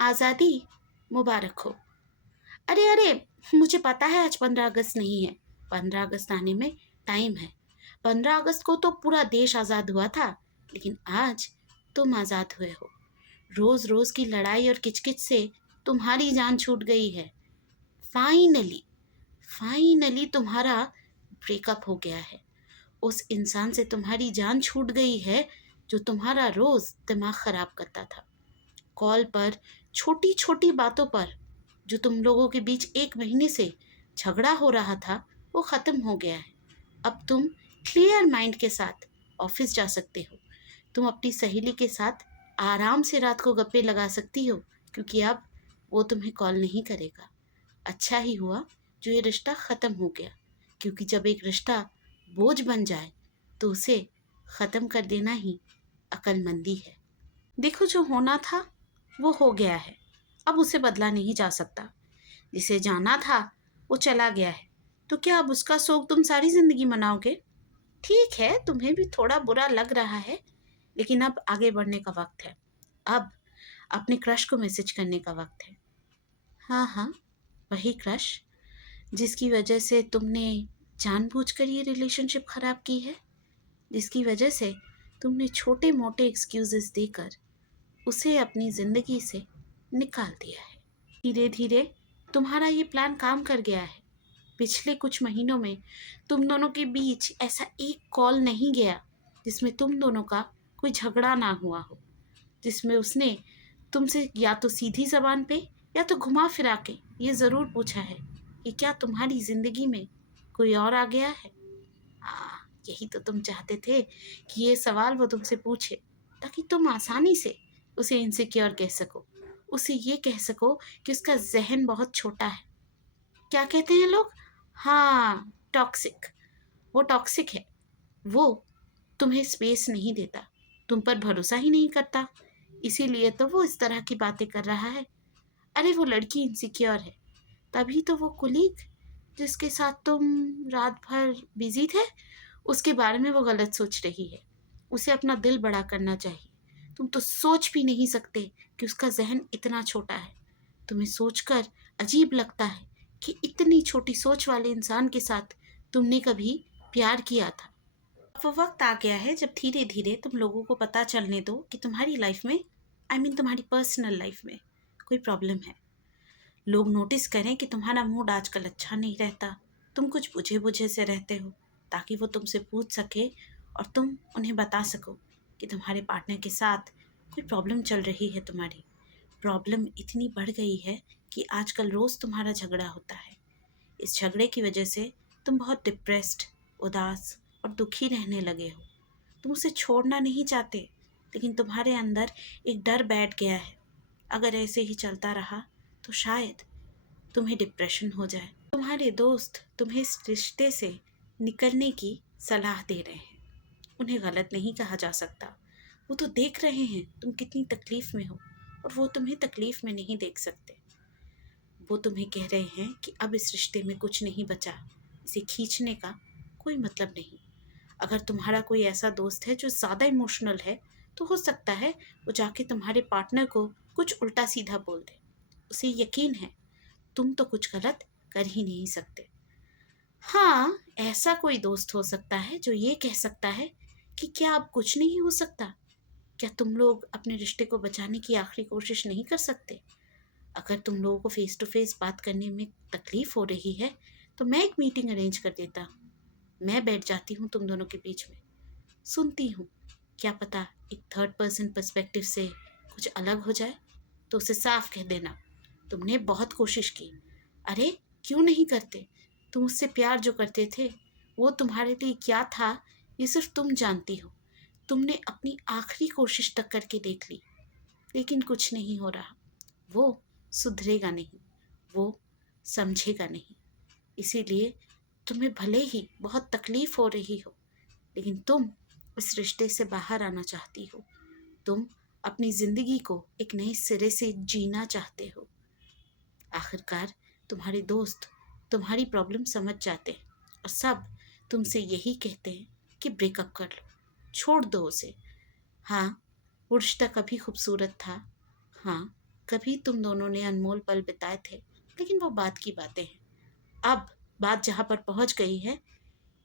आज़ादी मुबारक हो। अरे अरे, मुझे पता है आज 15 अगस्त नहीं है। 15 अगस्त आने में टाइम है। 15 अगस्त को तो पूरा देश आज़ाद हुआ था, लेकिन आज तुम आज़ाद हुए हो। रोज रोज की लड़ाई और किचकिच से तुम्हारी जान छूट गई है। फाइनली, फाइनली तुम्हारा ब्रेकअप हो गया है। उस इंसान से तुम्हारी जान छूट गई है जो तुम्हारा रोज दिमाग खराब करता था। कॉल पर छोटी छोटी बातों पर जो तुम लोगों के बीच 1 महीने से झगड़ा हो रहा था, वो खत्म हो गया है। अब तुम क्लियर माइंड के साथ ऑफिस जा सकते हो। तुम अपनी सहेली के साथ आराम से रात को गप्पे लगा सकती हो, क्योंकि अब वो तुम्हें कॉल नहीं करेगा। अच्छा ही हुआ जो ये रिश्ता ख़त्म हो गया, क्योंकि जब एक रिश्ता बोझ बन जाए तो उसे ख़त्म कर देना ही अक्लमंदी है। देखो, जो होना था वो हो गया है। अब उसे बदला नहीं जा सकता। जिसे जाना था वो चला गया है, तो क्या अब उसका शोक तुम सारी जिंदगी मनाओगे? ठीक है, तुम्हें भी थोड़ा बुरा लग रहा है, लेकिन अब आगे बढ़ने का वक्त है। अब अपने क्रश को मैसेज करने का वक्त है। हाँ हाँ, वही क्रश जिसकी वजह से तुमने जानबूझकर ये रिलेशनशिप खराब की है, जिसकी वजह से तुमने छोटे मोटे एक्सक्यूजेस देकर उसे अपनी ज़िंदगी से निकाल दिया है। धीरे धीरे तुम्हारा ये प्लान काम कर गया है। पिछले कुछ महीनों में तुम दोनों के बीच ऐसा एक कॉल नहीं गया जिसमें तुम दोनों का कोई झगड़ा ना हुआ हो, जिसमें उसने तुमसे या तो सीधी ज़बान पे या तो घुमा फिरा के ये ज़रूर पूछा है कि क्या तुम्हारी ज़िंदगी में कोई और आ गया है। यही तो तुम चाहते थे कि ये सवाल वो तुमसे पूछे, ताकि तुम आसानी से उसे इनसिक्योर कह सको, उसे ये कह सको कि उसका जहन बहुत छोटा है। क्या कहते हैं लोग? हाँ, टॉक्सिक। वो टॉक्सिक है। वो तुम्हें स्पेस नहीं देता, तुम पर भरोसा ही नहीं करता, इसीलिए तो वो इस तरह की बातें कर रहा है। अरे वो लड़की इनसिक्योर है, तभी तो वो कुलीग जिसके साथ तुम रात भर बिजी थे, उसके बारे में वो गलत सोच रही है। उसे अपना दिल बड़ा करना चाहिए। तुम तो सोच भी नहीं सकते कि उसका जहन इतना छोटा है। तुम्हें सोचकर अजीब लगता है कि इतनी छोटी सोच वाले इंसान के साथ तुमने कभी प्यार किया था। अब वो वक्त आ गया है जब धीरे धीरे तुम लोगों को पता चलने दो कि तुम्हारी लाइफ में, तुम्हारी पर्सनल लाइफ में कोई प्रॉब्लम है। लोग नोटिस करें कि तुम्हारा मूड आजकल अच्छा नहीं रहता, तुम कुछ बुझे बुझे से रहते हो, ताकि वो तुमसे पूछ सके और तुम उन्हें बता सको कि तुम्हारे पार्टनर के साथ कोई प्रॉब्लम चल रही है। तुम्हारी प्रॉब्लम इतनी बढ़ गई है कि आजकल रोज़ तुम्हारा झगड़ा होता है। इस झगड़े की वजह से तुम बहुत डिप्रेस्ड, उदास और दुखी रहने लगे हो। तुम उसे छोड़ना नहीं चाहते, लेकिन तुम्हारे अंदर एक डर बैठ गया है। अगर ऐसे ही चलता रहा तो शायद तुम्हें डिप्रेशन हो जाए। तुम्हारे दोस्त तुम्हें इस रिश्ते से निकलने की सलाह दे रहे हैं। उन्हें गलत नहीं कहा जा सकता। वो तो देख रहे हैं तुम कितनी तकलीफ़ में हो, और वो तुम्हें तकलीफ़ में नहीं देख सकते। वो तुम्हें कह रहे हैं कि अब इस रिश्ते में कुछ नहीं बचा, इसे खींचने का कोई मतलब नहीं। अगर तुम्हारा कोई ऐसा दोस्त है जो ज़्यादा इमोशनल है, तो हो सकता है वो जाके तुम्हारे पार्टनर को कुछ उल्टा सीधा बोल दे। उसे यकीन है तुम तो कुछ गलत कर ही नहीं सकते। हाँ, ऐसा कोई दोस्त हो सकता है जो ये कह सकता है कि क्या अब कुछ नहीं हो सकता? क्या तुम लोग अपने रिश्ते को बचाने की आखिरी कोशिश नहीं कर सकते? अगर तुम लोगों को फेस टू फेस बात करने में तकलीफ हो रही है, तो मैं एक मीटिंग अरेंज कर देता हूँ। मैं बैठ जाती हूँ तुम दोनों के बीच में, सुनती हूँ। क्या पता एक थर्ड पर्सन पर्सपेक्टिव से कुछ अलग हो जाए, तो उसे साफ कह देना, तुमने बहुत कोशिश की। अरे क्यों नहीं करते? तुम उससे प्यार जो करते थे, वो तुम्हारे लिए क्या था ये सिर्फ तुम जानती हो। तुमने अपनी आखिरी कोशिश तक करके देख ली, लेकिन कुछ नहीं हो रहा। वो सुधरेगा नहीं, वो समझेगा नहीं। इसीलिए तुम्हें भले ही बहुत तकलीफ हो रही हो, लेकिन तुम इस रिश्ते से बाहर आना चाहती हो। तुम अपनी ज़िंदगी को एक नए सिरे से जीना चाहते हो। आखिरकार तुम्हारे दोस्त तुम्हारी प्रॉब्लम समझ जाते हैं और सब तुमसे यही कहते हैं कि ब्रेकअप कर लो, छोड़ दो उसे। हाँ, वो रिश्ता कभी खूबसूरत था। हाँ, कभी तुम दोनों ने अनमोल पल बिताए थे, लेकिन वो बात की बातें हैं। अब बात जहाँ पर पहुँच गई है,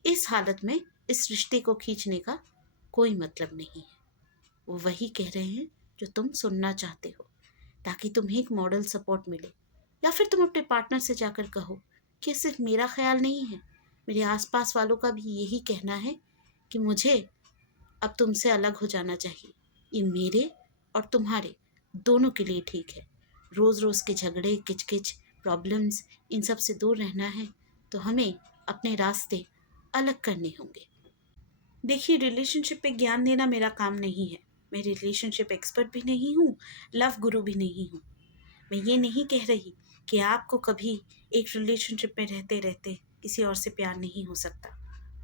इस हालत में इस रिश्ते को खींचने का कोई मतलब नहीं है। वो वही कह रहे हैं जो तुम सुनना चाहते हो, ताकि तुम्हें एक मॉडल सपोर्ट मिले। या फिर तुम अपने पार्टनर से जाकर कहो कि सिर्फ मेरा ख्याल नहीं है, मेरे आसपास वालों का भी यही कहना है कि मुझे अब तुमसे अलग हो जाना चाहिए। ये मेरे और तुम्हारे दोनों के लिए ठीक है। रोज़ रोज़ के झगड़े, किचकिच, प्रॉब्लम्स, इन सब से दूर रहना है तो हमें अपने रास्ते अलग करने होंगे। देखिए, रिलेशनशिप पे ज्ञान देना मेरा काम नहीं है। मैं रिलेशनशिप एक्सपर्ट भी नहीं हूँ, लव गुरु भी नहीं हूँ। मैं ये नहीं कह रही कि आपको कभी एक रिलेशनशिप में रहते रहते किसी और से प्यार नहीं हो सकता।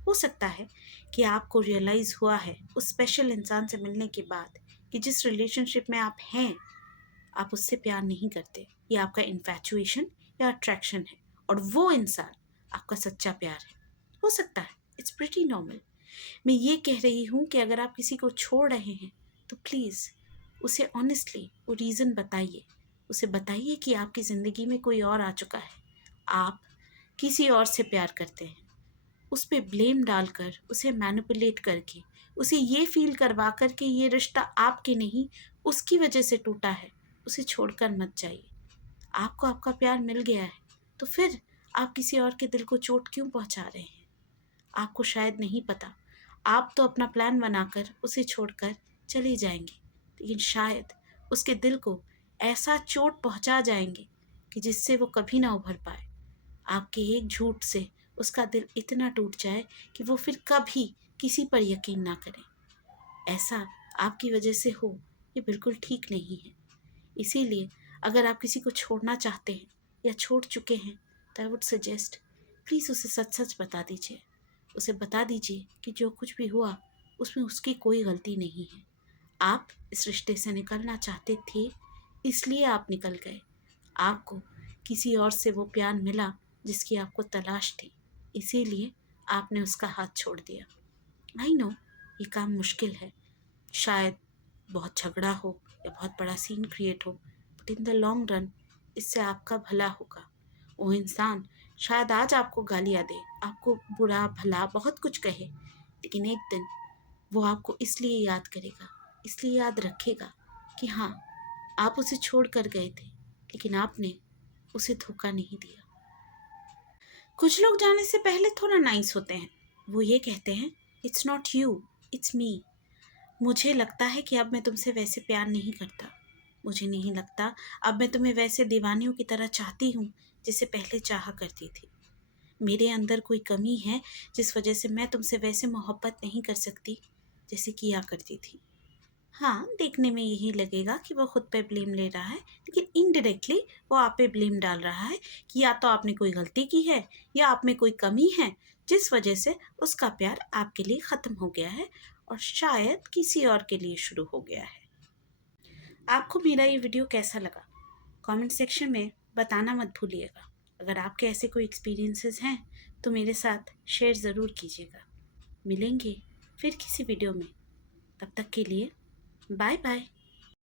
हो सकता है कि आपको रियलाइज़ हुआ है उस स्पेशल इंसान से मिलने के बाद कि जिस रिलेशनशिप में आप हैं, आप उससे प्यार नहीं करते। ये आपका इन्फैचुएशन या अट्रैक्शन है, और वो इंसान आपका सच्चा प्यार है। हो सकता है, इट्स प्रिटी नॉर्मल। मैं ये कह रही हूँ कि अगर आप किसी को छोड़ रहे हैं तो प्लीज़ उसे ऑनेस्टली वो रीज़न बताइए। उसे बताइए कि आपकी ज़िंदगी में कोई और आ चुका है, आप किसी और से प्यार करते हैं। उस पे ब्लेम डालकर, उसे मैनिपुलेट करके, उसे ये फ़ील करवा कर के ये रिश्ता आपके नहीं उसकी वजह से टूटा है, उसे छोड़कर मत जाइए। आपको आपका प्यार मिल गया है, तो फिर आप किसी और के दिल को चोट क्यों पहुँचा रहे हैं? आपको शायद नहीं पता, आप तो अपना प्लान बनाकर उसे छोड़कर चले जाएंगे, लेकिन शायद उसके दिल को ऐसा चोट पहुंचा जाएंगे कि जिससे वो कभी ना उभर पाए। आपके एक झूठ से उसका दिल इतना टूट जाए कि वो फिर कभी किसी पर यकीन ना करे। ऐसा आपकी वजह से हो, ये बिल्कुल ठीक नहीं है। इसीलिए अगर आप किसी को छोड़ना चाहते हैं या छोड़ चुके हैं तो आई वुड सजेस्ट, प्लीज़ उसे सच सच बता दीजिए। उसे बता दीजिए कि जो कुछ भी हुआ उसमें उसकी कोई गलती नहीं है। आप इस रिश्ते से निकलना चाहते थे, इसलिए आप निकल गए। आपको किसी और से वो प्यार मिला जिसकी आपको तलाश थी, इसीलिए आपने उसका हाथ छोड़ दिया। आई नो ये काम मुश्किल है, शायद बहुत झगड़ा हो या बहुत बड़ा सीन क्रिएट हो, but in the long run इससे आपका भला होगा। वो इंसान शायद आज आपको गालियाँ दे, आपको बुरा भला बहुत कुछ कहे, लेकिन एक दिन वो आपको इसलिए याद करेगा, इसलिए याद रखेगा कि हाँ, आप उसे छोड़ कर गए थे, लेकिन आपने उसे धोखा नहीं दिया। कुछ लोग जाने से पहले थोड़ा नाइस होते हैं। वो ये कहते हैं, it's not you, it's me. मुझे लगता है कि अब मैं तुमसे वैसे प्यार नहीं करता। मुझे नहीं लगता अब मैं तुम्हें वैसे दीवानियों की तरह चाहती हूँ जिसे पहले चाहा करती थी। मेरे अंदर कोई कमी है जिस वजह से मैं तुमसे वैसे मोहब्बत नहीं कर सकती जैसे किया करती थी। हाँ, देखने में यही लगेगा कि वो खुद पे ब्लेम ले रहा है, लेकिन इनडायरेक्टली वो आप पे ब्लेम डाल रहा है कि या तो आपने कोई गलती की है या आप में कोई कमी है जिस वजह से उसका प्यार आपके लिए ख़त्म हो गया है और शायद किसी और के लिए शुरू हो गया है। आपको मेरा ये वीडियो कैसा लगा? कमेंट सेक्शन में बताना मत भूलिएगा। अगर आपके ऐसे कोई एक्सपीरियंसेस हैं तो मेरे साथ शेयर ज़रूर कीजिएगा। मिलेंगे फिर किसी वीडियो में, तब तक के लिए बाय बाय।